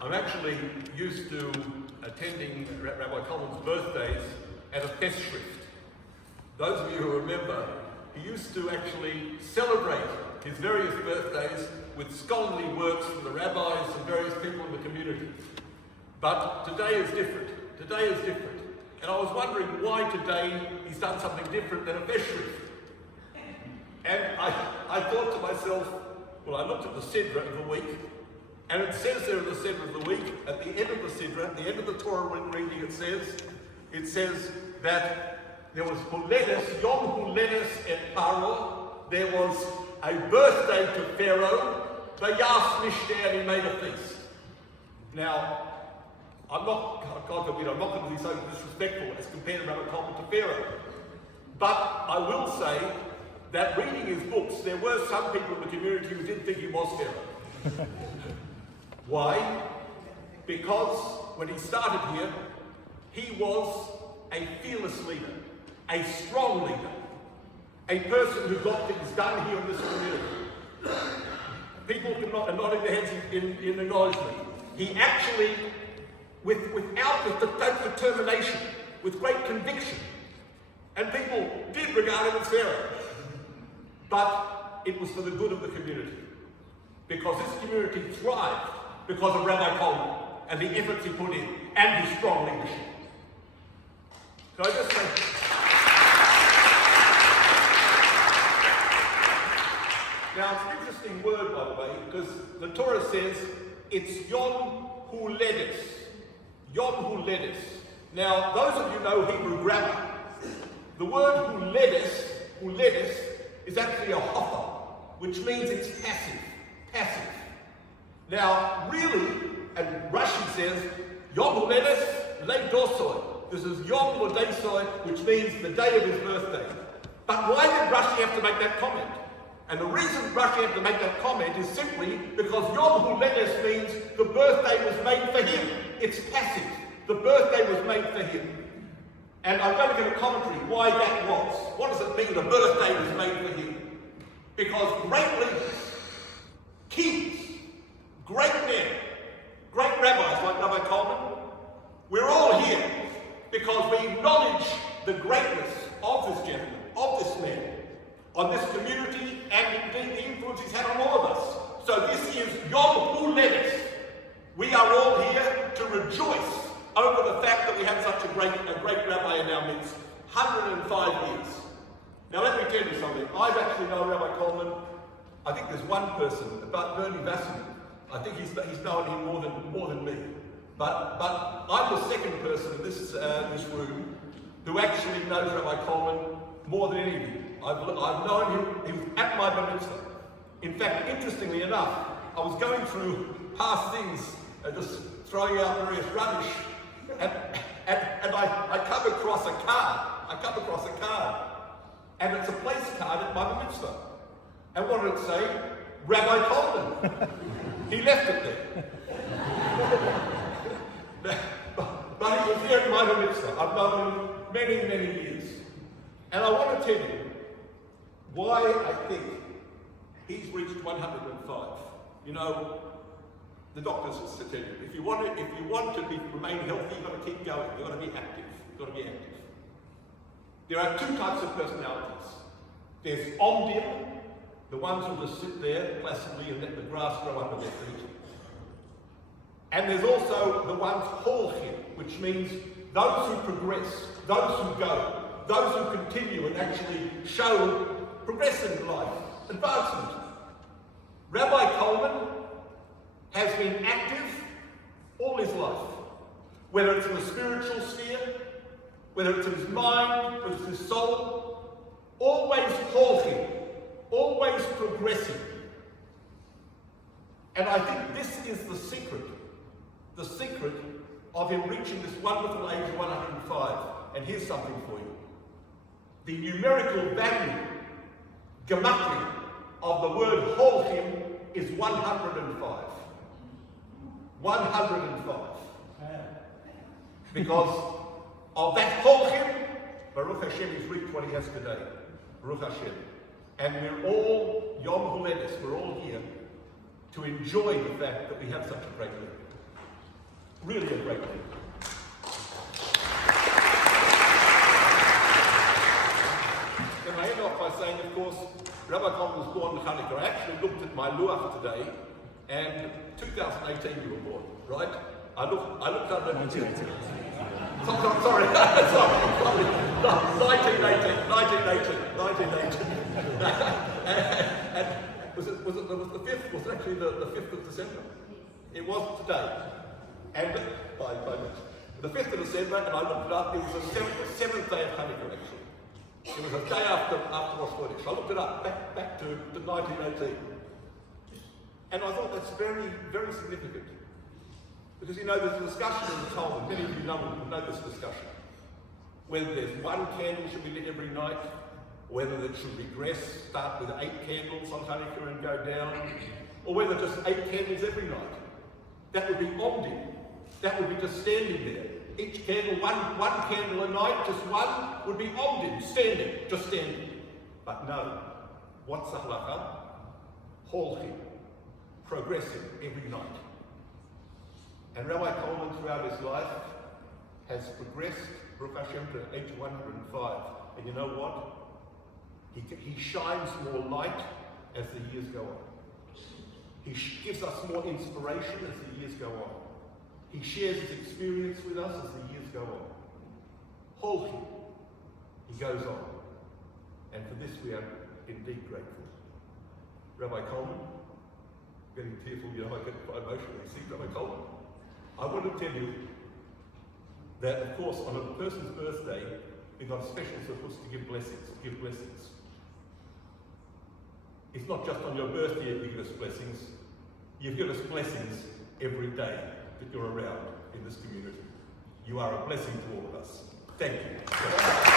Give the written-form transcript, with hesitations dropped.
I'm actually used to attending Rabbi Coleman's birthdays at a festschrift. Those of you who remember, he used to actually celebrate his various birthdays with scholarly works from the rabbis and various people in the community. But today is different. Today is different. And I was wondering why today he's done something different than a festschrift. And I thought to myself, well, I looked at the Sidra of the week, and it says there in the Sidra of the week, at the end of the Sidra, at the end of the Torah reading, it says that there was Huledes, Yom Huledes et Paro, there was a birthday to Pharaoh, Vayas Mishter, and he made a feast. Now, I'm not going to be so disrespectful as compared Rabbi Coleman to Pharaoh, but I will say that reading his books, there were some people in the community who didn't think he was Pharaoh. Why? Because when he started here, he was a fearless leader, a strong leader, a person who got things done here in this community. People are nodding their heads in acknowledgement. He actually, without the determination, with great conviction, and people did regard him as Pharaoh, but it was for the good of the community. Because this community thrived because of Rabbi Coleman and the efforts he put in and his strong leadership. So I just say, now it's an interesting word, by the way, because the Torah says it's Yom Huledes. Yom Huledes. Now, those of you know Hebrew grammar. The word Huledes is actually a hofa, which means it's passive. Now, really, and Rashi says, Yom Huledes Le Dosoi. This is Yom Hodesoi, which means the day of his birthday. But why did Rashi have to make that comment? And the reason Rashi had to make that comment is simply because Yom Huledes means the birthday was made for him. It's passive. The birthday was made for him. And I'm going to give a commentary why that was. What does it mean the birthday was made for him? Because great leaders, kings, great men, great rabbis like Rabbi Coleman, we're all here because we acknowledge the greatness of this gentleman, of this man, on this community, and indeed the influence he's had on all of us. So this is Yom Huledes. We are all here to rejoice over the fact that we have such a great rabbi in our midst. 105 years. Now let me tell you something. I've actually known Rabbi Coleman. I think there's one person, about Bernie Vasselman. I think he's known him more than me. But I'm the second person in this room who actually knows Rabbi Coleman more than any of you. I've known him. He was at my bar mitzvah. In fact, interestingly enough, I was going through past things, just throwing out various rubbish, and I come across a card. And it's a place card at my bar mitzvah. And what did it say? Rabbi Coleman. He left it there. But he was here at my bar mitzvah. I've known him many, many years. And I want to tell you why I think he's reached 105. You know, the doctors used to tell you, if you want to remain healthy, you've got to keep going. You've got to be active. You've got to be active. There are two types of personalities. There's omdim, the ones who just sit there placidly and let the grass grow under their feet. And there's also the ones holchim, which means those who progress, those who go, those who continue and actually show progressive life, advancement. Rabbi Coleman has been active all his life, whether it's in the spiritual sphere, whether it's in his mind, whether it's his soul, always holchim, always progressing. And I think this is the secret of him reaching this wonderful age of 105. And here's something for you. The numerical value, gematria, of the word holchim is 105. 105. Because of that holchim, Baruch Hashem, he's reached what he has today. Baruch Hashem. And we're all, Yom Huledes, we're all here to enjoy the fact that we have such a great leader. Really a great leader. Then I end off by saying, of course, Rabbi Coleman was born in Hanukkah. I actually looked at my luach today, and 2018 you were born, right? I looked under 1918. Sorry, 1918. And was it the 5th? Was it actually the 5th of December? It was today. And by the 5th of December, and I looked it up, it was the 7th day of Hanukkah actually. It was a day after Rosh Chodesh. I looked it up, back to 1918. And I thought that's very, very significant. Because you know, there's a discussion in the Talmud, many of you know this discussion. Whether there's one candle should be lit every night, whether it should regress, start with 8 candles on Hanukkah and go down, or whether just 8 candles every night. That would be omdim. That would be just standing there. Each candle, one candle a night, just one, would be omdim, standing, just standing. But no, what's the halacha? Holchim, progressing every night. And Rabbi Coleman throughout his life has progressed, Baruch Hashem, to age 105. And you know what? He shines more light as the years go on. He gives us more inspiration as the years go on. He shares his experience with us as the years go on. Holchim, he goes on. And for this we are indeed grateful. Rabbi Coleman, getting tearful, you know, I get quite emotional when I see Rabbi Coleman. I want to tell you that, of course, on a person's birthday, we've got a special supposed to give blessings. It's not just on your birthday you give us blessings. You give us blessings every day that you're around in this community. You are a blessing to all of us. Thank you.